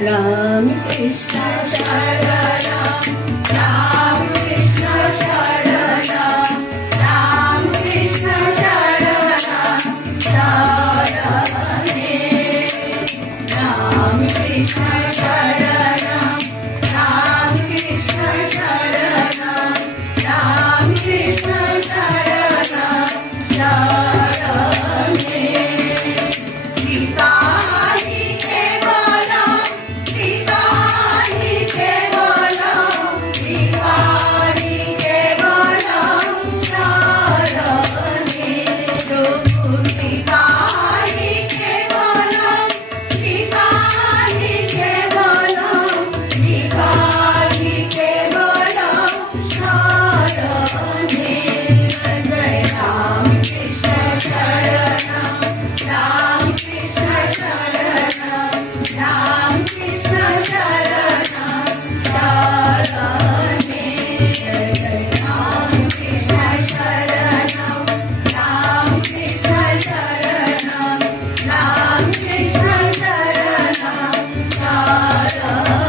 राम कृष्ण शरणं राम कृष्ण शरणं राम कृष्ण शरणं शरणे राम कृष्ण शरणं राम कृष्ण शरणं राम कृष्ण शरणं शरणे सीता ही केवलं सीता ही केवलं सीता ही केवलं शरणे प्रभु सीता ही केवलं सीता ही केवलं सीता ही केवलं शरणे जय राम कृष्ण शरणं राम कृष्ण शरणं राम कृष्ण शरणं शरणे जय राम कृष्ण शरणं राम कृष्ण शरणं राम कृष्ण शरणं शरणे